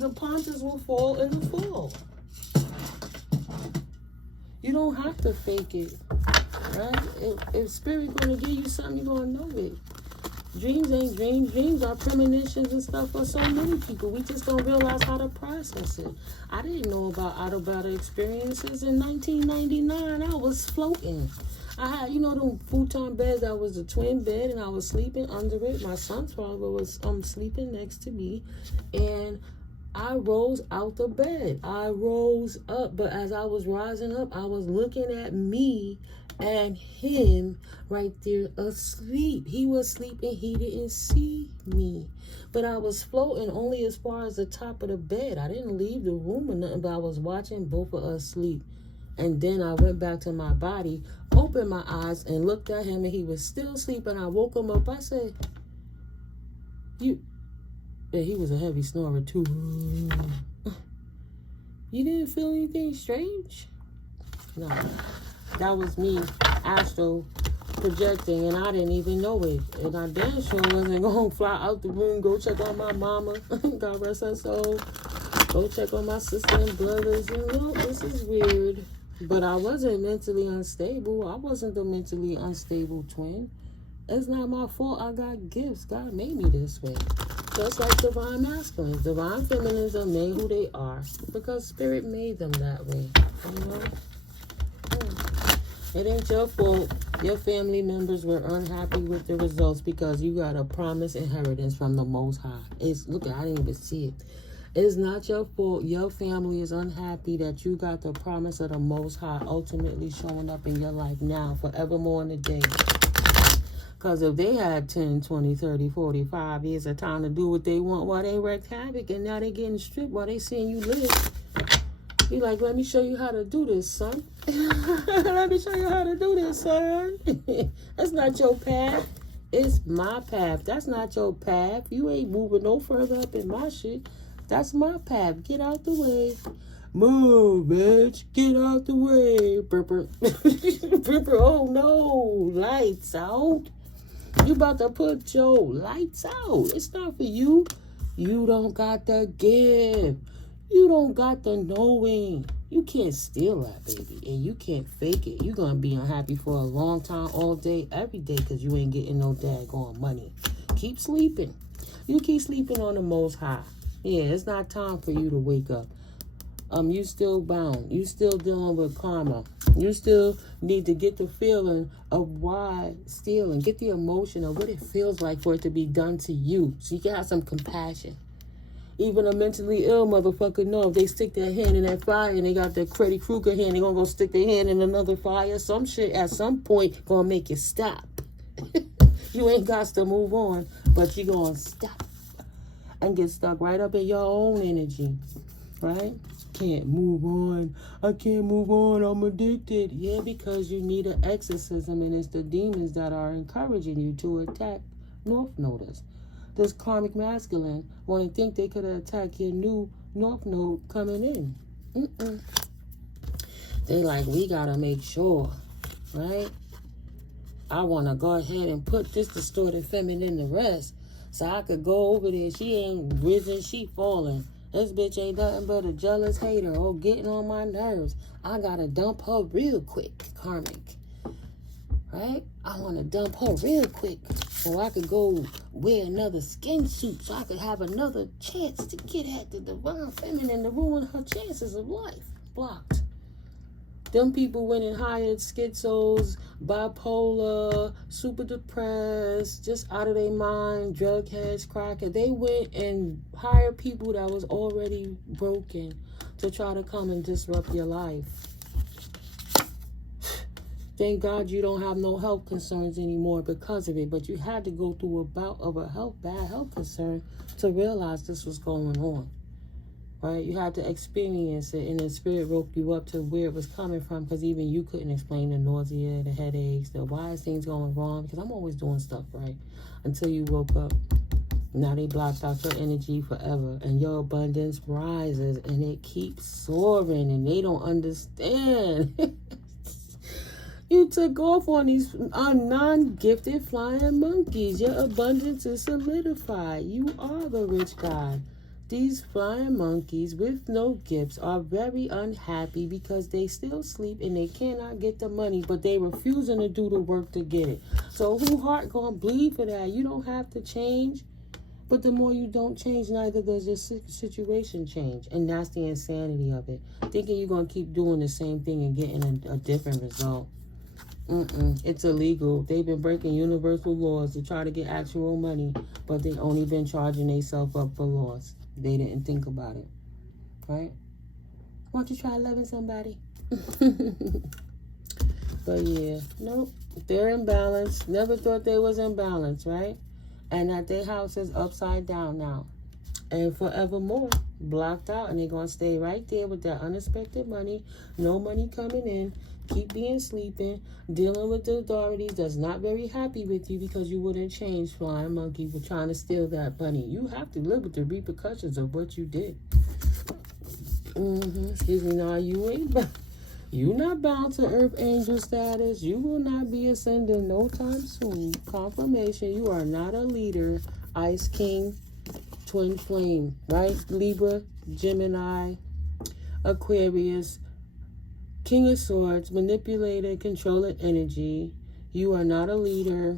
the ponchos will fall in the fall. You don't have to fake it, right? If spirit gonna give you something, you're gonna know it. Dreams ain't dreams. Dreams are premonitions and stuff for so many people. We just don't realize how to process it. I didn't know about out-of-body experiences in 1999. I was floating. I had, them futon beds. That was a twin bed, and I was sleeping under it. My son's father was sleeping next to me, and I rose out the bed. I rose up, but as I was rising up, I was looking at me and him right there asleep. He was sleeping. He didn't see me, but I was floating only as far as the top of the bed. I didn't leave the room or nothing, but I was watching both of us sleep. And then I went back to my body, opened my eyes, and looked at him, and he was still sleeping. I woke him up. I said, yeah, he was a heavy snorer, too. You didn't feel anything strange? No. That was me, astral projecting, and I didn't even know it. And I damn sure wasn't going to fly out the room, go check on my mama, God rest her soul, go check on my sister and brothers, and this is weird. But I wasn't mentally unstable. I wasn't the mentally unstable twin. It's not my fault. I got gifts. God made me this way. Just like divine masculines. Divine feminines are made who they are because spirit made them that way. It ain't your fault. Your family members were unhappy with the results because you got a promised inheritance from the Most High. Look, I didn't even see it. It's not your fault. Your family is unhappy that you got the promise of the Most High ultimately showing up in your life now, forevermore in the day. Because if they had 10, 20, 30, 45 years of time to do what they want while they wreaked havoc, and now they getting stripped while they seeing you live, be like, let me show you how to do this, son. Let me show you how to do this, son. That's not your path. It's my path. That's not your path. You ain't moving no further up in my shit. That's my path. Get out the way. Move, bitch. Get out the way. Burper. Burper. Oh, no. Lights out. You about to put your lights out. It's not for you. You don't got the gift. You don't got the knowing. You can't steal that, baby. And you can't fake it. You're going to be unhappy for a long time, all day, every day, because you ain't getting no daggone money. Keep sleeping. You keep sleeping on the Most High. Yeah, it's not time for you to wake up. You still bound. You still dealing with karma. You still need to get the feeling of why stealing. Get the emotion of what it feels like for it to be done to you. So you can have some compassion. Even a mentally ill motherfucker know if they stick their hand in that fire and they got their Freddy Krueger hand, they gonna go stick their hand in another fire. Some shit at some point gonna make you stop. You ain't got to move on, but you gonna stop and get stuck right up in your own energy, right? Can't move on. I can't move on. I'm addicted. Yeah, because you need an exorcism, and it's the demons that are encouraging you to attack North Noders. This karmic masculine want to think they could attack your new North Node coming in. They like, we got to make sure, right? I want to go ahead and put this distorted feminine to rest so I could go over there. She ain't risen, she falling. This bitch ain't nothing but a jealous hater or getting on my nerves. I got to dump her real quick, karmic. Right? I want to dump her real quick so I could go wear another skin suit so I could have another chance to get at the divine feminine to ruin her chances of life. Blocked. Them people went and hired schizos, bipolar, super depressed, just out of their mind, drug heads, cracker. They went and hired people that was already broken to try to come and disrupt your life. Thank God you don't have no health concerns anymore because of it, but you had to go through a bout of a bad health concern to realize this was going on. Right? You had to experience it, and the spirit woke you up to where it was coming from, because even you couldn't explain the nausea, the headaches, the why is things going wrong, because I'm always doing stuff right until you woke up. Now they blocked out your energy forever, and your abundance rises, and it keeps soaring, and they don't understand. You took off on these non-gifted flying monkeys. Your abundance is solidified. You are the rich God. These flying monkeys with no gifts are very unhappy because they still sleep and they cannot get the money, but they refusing to do the work to get it. So who heart gonna bleed for that? You don't have to change, but the more you don't change, neither does your situation change. And that's the insanity of it. Thinking you're gonna keep doing the same thing and getting a different result. It's illegal. They've been breaking universal laws to try to get actual money, but they only been charging themselves up for loss. They didn't think about it, right? Why don't you try loving somebody? But yeah, nope. They're in balance. Never thought they was in balance, right? And that their house is upside down now. And forevermore, blocked out. And they're going to stay right there with that unexpected money. No money coming in. Keep being sleeping. Dealing with the authorities that's not very happy with you because you wouldn't change, flying monkey, for trying to steal that money. You have to live with the repercussions of what you did. Excuse me, now you ain't you not bound to earth angel status. You will not be ascending no time soon. Confirmation, you are not a leader. Ice King, twin flame, right? Libra, Gemini, Aquarius, King of Swords, manipulator, controlling energy. You are not a leader.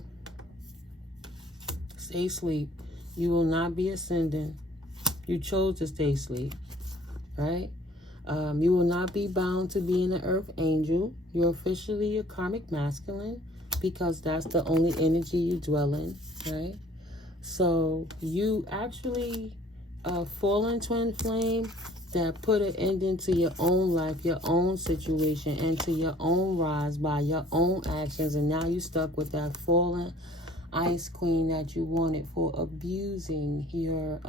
Stay asleep. You will not be ascending. You chose to stay asleep, right? You will not be bound to being an earth angel. You're officially a karmic masculine because that's the only energy you dwell in, right? So you actually fallen twin flame that put an ending to your own life, your own situation, and to your own rise by your own actions. And now you stuck with that fallen ice queen that you wanted for abusing your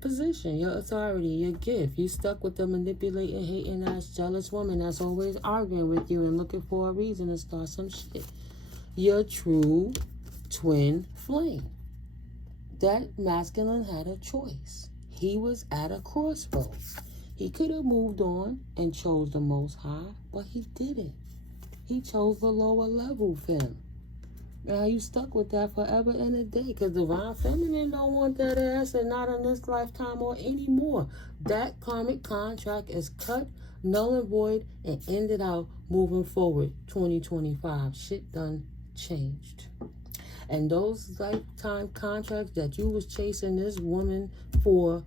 position, your authority, your gift. You stuck with the manipulating, hating ass, jealous woman that's always arguing with you and looking for a reason to start some shit. Your true twin flame. That masculine had a choice. He was at a crossroads. He could have moved on and chose the Most High, but he didn't. He chose the lower level femme. Now you stuck with that forever and a day, because divine feminine don't want that ass, and not in this lifetime or anymore. That karmic contract is cut, null and void, and ended out moving forward 2025. Shit done changed. And those lifetime contracts that you was chasing this woman for,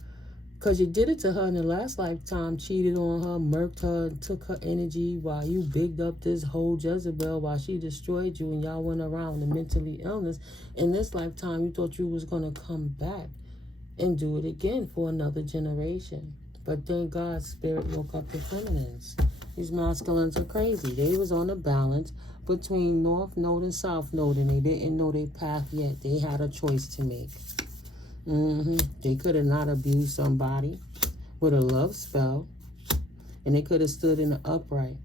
because you did it to her in the last lifetime, cheated on her, murked her, took her energy while you bigged up this whole Jezebel while she destroyed you and y'all went around with mentally illness. In this lifetime, you thought you was going to come back and do it again for another generation. But thank God Spirit woke up the feminines. These masculines are crazy. They was on a balance between North Node and South Node, and they didn't know their path yet. They had a choice to make. They could have not abused somebody with a love spell, and they could have stood in the upright,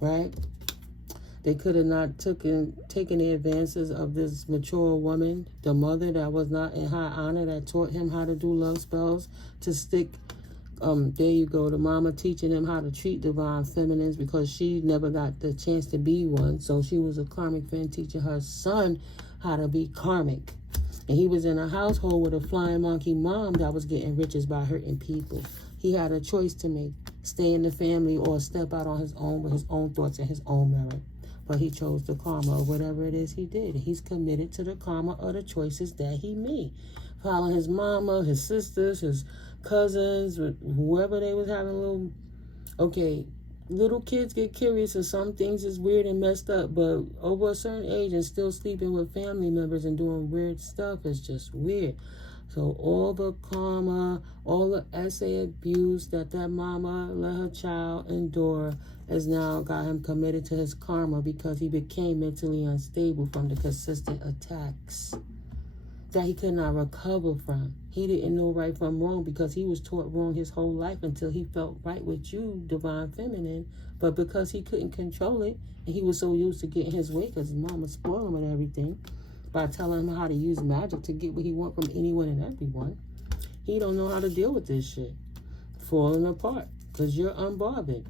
right? They could have not taken the advances of this mature woman, the mother that was not in high honor, that taught him how to do love spells, to stick. There you go, the mama teaching him how to treat divine feminines because she never got the chance to be one. So she was a karmic fan teaching her son how to be karmic. And he was in a household with a flying monkey mom that was getting riches by hurting people. He had a choice to make, stay in the family or step out on his own with his own thoughts and his own merit. But he chose the karma of whatever it is he did. He's committed to the karma of the choices that he made. Following his mama, his sisters, his cousins, whoever they was having little kids get curious and some things is weird and messed up, but over a certain age and still sleeping with family members and doing weird stuff is just weird. So all the karma, all the essay abuse that mama let her child endure has now got him committed to his karma because he became mentally unstable from the consistent attacks that he could not recover from. He didn't know right from wrong because he was taught wrong his whole life until he felt right with you, divine feminine. But because he couldn't control it, and he was so used to getting his way because his mama spoiled him and everything by telling him how to use magic to get what he want from anyone and everyone, he don't know how to deal with this shit. Falling apart because you're unbothered.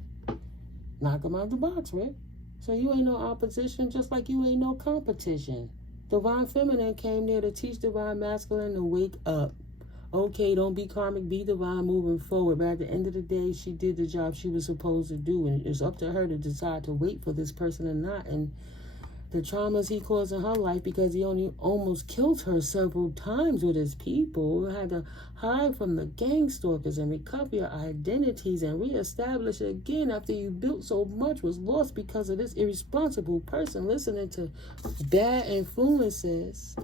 Knock him out the box, right? So you ain't no opposition, just like you ain't no competition. Divine feminine came there to teach divine masculine to wake up. Okay, don't be karmic, be divine moving forward. But at the end of the day, she did the job she was supposed to do. And it's up to her to decide to wait for this person or not. And the traumas he caused in her life, because he only almost killed her several times with his people, had to hide from the gang stalkers and recover your identities and reestablish it again after you built so much was lost because of this irresponsible person listening to bad influences.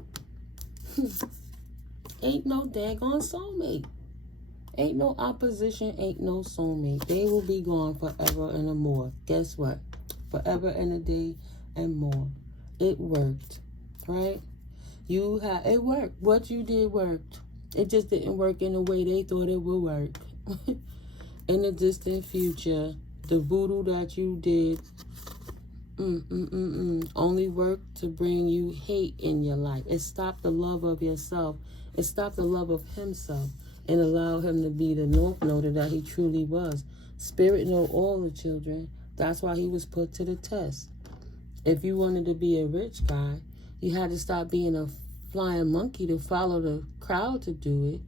Ain't no daggone soulmate. Ain't no opposition, ain't no soulmate. They will be gone forever and a more. Guess what? Forever and a day and more. It worked, right? It worked. What you did worked. It just didn't work in the way they thought it would work. In the distant future, the voodoo that you did only worked to bring you hate in your life. It stopped the love of yourself. It stopped the love of himself and allowed him to be the North Noder that he truly was. Spirit know all the children. That's why he was put to the test. If you wanted to be a rich guy, you had to stop being a flying monkey to follow the crowd to do it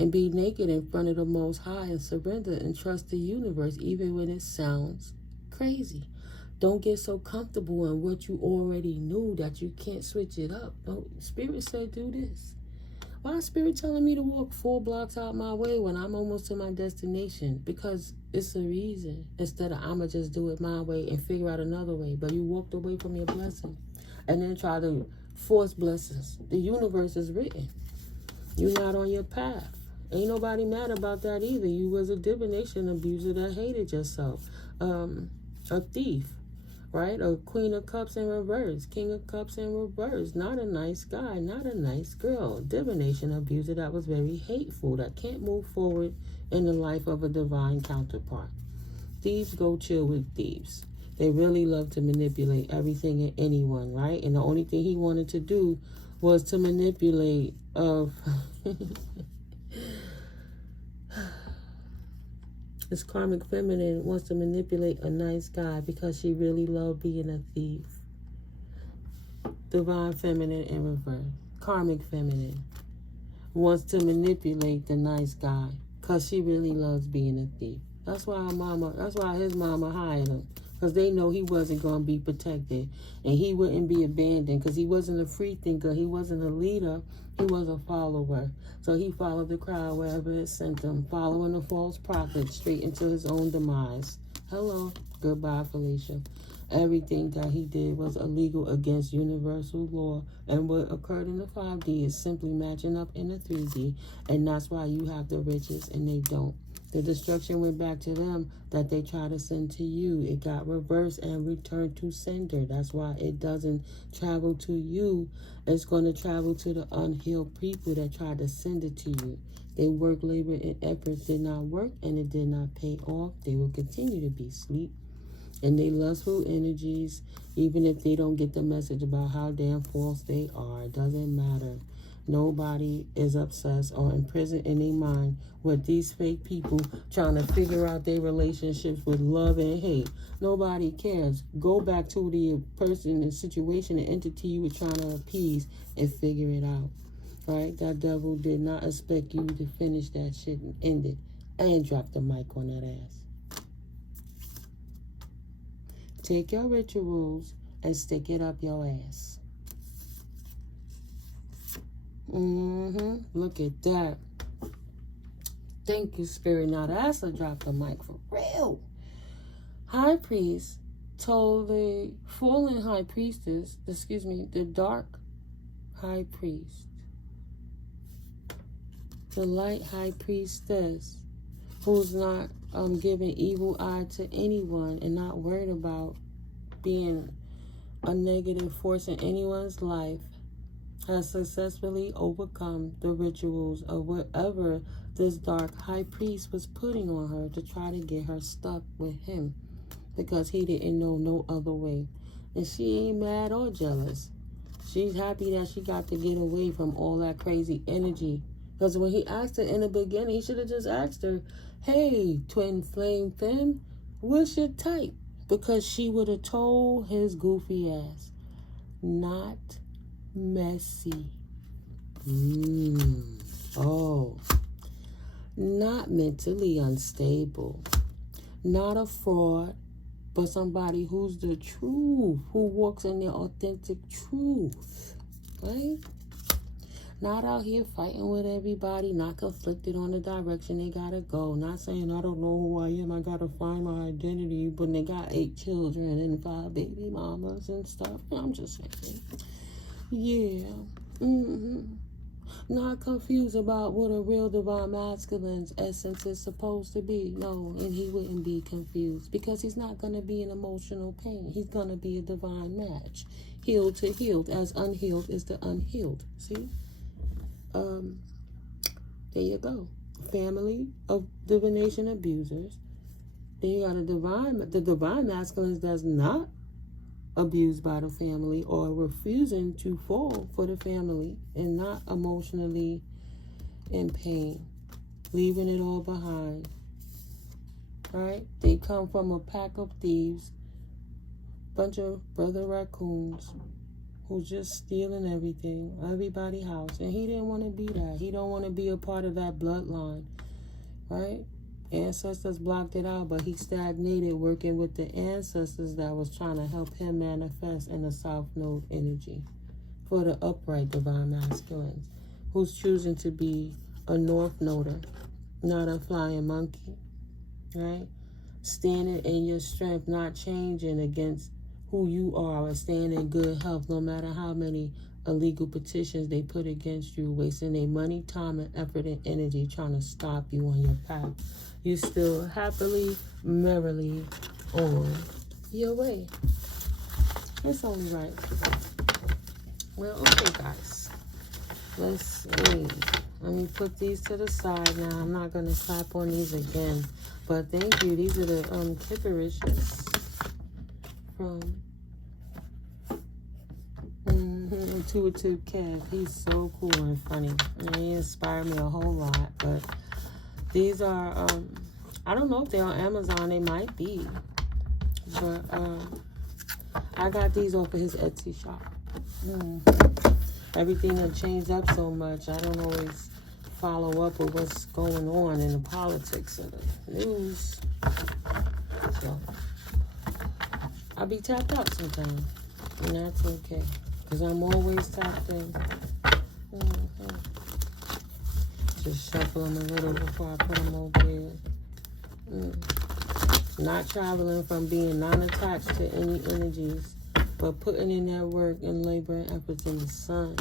and be naked in front of the Most High and surrender and trust the universe even when it sounds crazy. Don't get so comfortable in what you already knew that you can't switch it up. No, Spirit said do this. Why is Spirit telling me to walk 4 blocks out my way when I'm almost to my destination? Because it's a reason. Instead of I'ma just do it my way and figure out another way. But you walked away from your blessing and then try to force blessings. The universe is written. You're not on your path. Ain't nobody mad about that either. You was a divination abuser that hated yourself. A thief. Right? A Queen of Cups in reverse. King of Cups in reverse. Not a nice guy. Not a nice girl. Divination abuser that was very hateful. That can't move forward in the life of a divine counterpart. Thieves go chill with thieves. They really love to manipulate everything and anyone, right? And the only thing he wanted to do was to manipulate This karmic feminine wants to manipulate a nice guy because she really loved being a thief. Divine feminine in reverse. Karmic feminine wants to manipulate the nice guy because she really loves being a thief. That's why his mama hired him. Because they know he wasn't going to be protected. And he wouldn't be abandoned because he wasn't a free thinker. He wasn't a leader. He was a follower. So he followed the crowd wherever it sent him, following the false prophet straight into his own demise. Hello. Goodbye, Felicia. Everything that he did was illegal against universal law. And what occurred in the 5D is simply matching up in the 3D. And that's why you have the riches and they don't. The destruction went back to them that they try to send to you. It got reversed and returned to sender. That's why it doesn't travel to you. It's going to travel to the unhealed people that tried to send it to you. Their work, labor, and efforts did not work and it did not pay off. They will continue to be asleep. And they lustful energies, even if they don't get the message about how damn false they are, it doesn't matter. Nobody is obsessed or imprisoned in their mind with these fake people trying to figure out their relationships with love and hate. Nobody cares. Go back to the person, the situation, the entity you were trying to appease and figure it out. Right? That devil did not expect you to finish that shit and end it and drop the mic on that ass. Take your rituals and stick it up your ass. Look at that. Thank you, Spirit. Now that's a drop the mic for real. High Priest told the fallen High Priestess, the dark High Priest, the light High Priestess, who's not giving evil eye to anyone and not worried about being a negative force in anyone's life, has successfully overcome the rituals of whatever this dark high priest was putting on her to try to get her stuck with him because he didn't know no other way. And she ain't mad or jealous. She's happy that she got to get away from all that crazy energy. Because when he asked her in the beginning, he should have just asked her, hey, twin flame femme, what's your type? Because she would have told his goofy ass, not messy. Oh, not mentally unstable, not a fraud, but somebody who's the truth, who walks in their authentic truth, right? Not out here fighting with everybody, not conflicted on the direction they gotta go. Not saying, I don't know who I am, I gotta find my identity, but they got 8 children and 5 baby mamas and stuff. I'm just saying. Yeah. Not confused about what a real divine masculine's essence is supposed to be. No, and he wouldn't be confused because he's not going to be in emotional pain. He's going to be a divine match. Healed to healed, as unhealed is the unhealed. See? There you go. Family of divination abusers. Then you got the divine masculine does not abused by the family or refusing to fall for the family and not emotionally in pain, leaving it all behind, right? They come from a pack of thieves, bunch of brother raccoons who's just stealing everything, everybody's house, and he didn't want to be that. He don't want to be a part of that bloodline, right? Ancestors blocked it out, but he stagnated working with the ancestors that was trying to help him manifest in the South Node energy for the upright divine masculines who's choosing to be a North Noder, not a flying monkey, right? Standing in your strength, not changing against who you are, or staying in good health no matter how many illegal petitions they put against you, wasting their money, time, and effort and energy trying to stop you on your path. You still happily, merrily on your way. It's only right. Well, okay, guys. Let's see. Let me put these to the side now. I'm not going to slap on these again. But thank you. These are the Kipperishes from Intuitive Kev. He's so cool and funny. And he inspired me a whole lot. But these are, I don't know if they're on Amazon. They might be. But I got these off of his Etsy shop. Everything has changed up so much. I don't always follow up with what's going on in the politics of the news. So, I'll be tapped out sometimes. And that's okay. Because I'm always tapped in. Just shuffle them a little before I put them over here. Not traveling from being non-attached to any energies, but putting in that work and labor and efforts in the sun.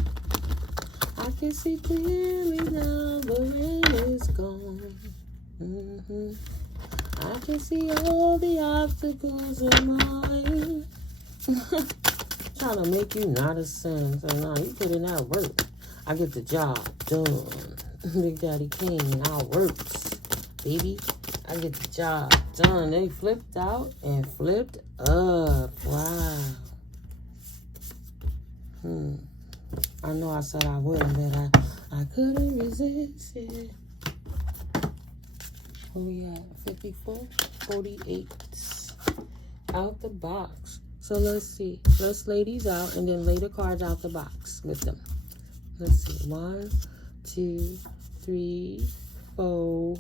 I can see clearly now the rain is gone. I can see all the obstacles in my way. Trying to make you not a sin. So no, you put in that work. I get the job done. Big Daddy King, now works, baby. I get the job done. They flipped out and flipped up. Wow. I know I said I wouldn't, but I couldn't resist it. Where we at? 54? 48. Out the box. So let's see. Let's lay these out and then lay the cards out the box with them. Let's see. 1, 2, 3, 4,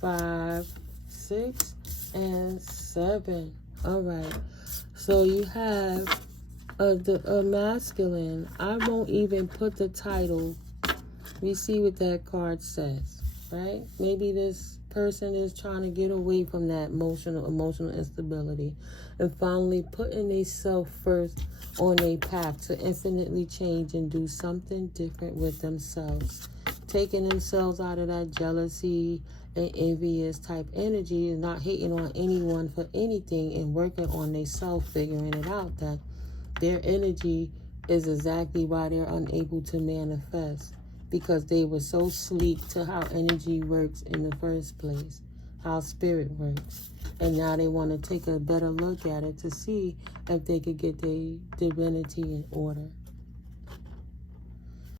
5, 6, and 7. All right. So you have a masculine. I won't even put the title. We see what that card says, right? Maybe this person is trying to get away from that emotional instability and finally putting themselves first on a path to infinitely change and do something different with themselves. Taking themselves out of that jealousy and envious type energy and not hating on anyone for anything and working on themselves, figuring it out that their energy is exactly why they're unable to manifest, because they were so sleek to how energy works in the first place, how spirit works. And now they want to take a better look at it to see if they could get their divinity in order.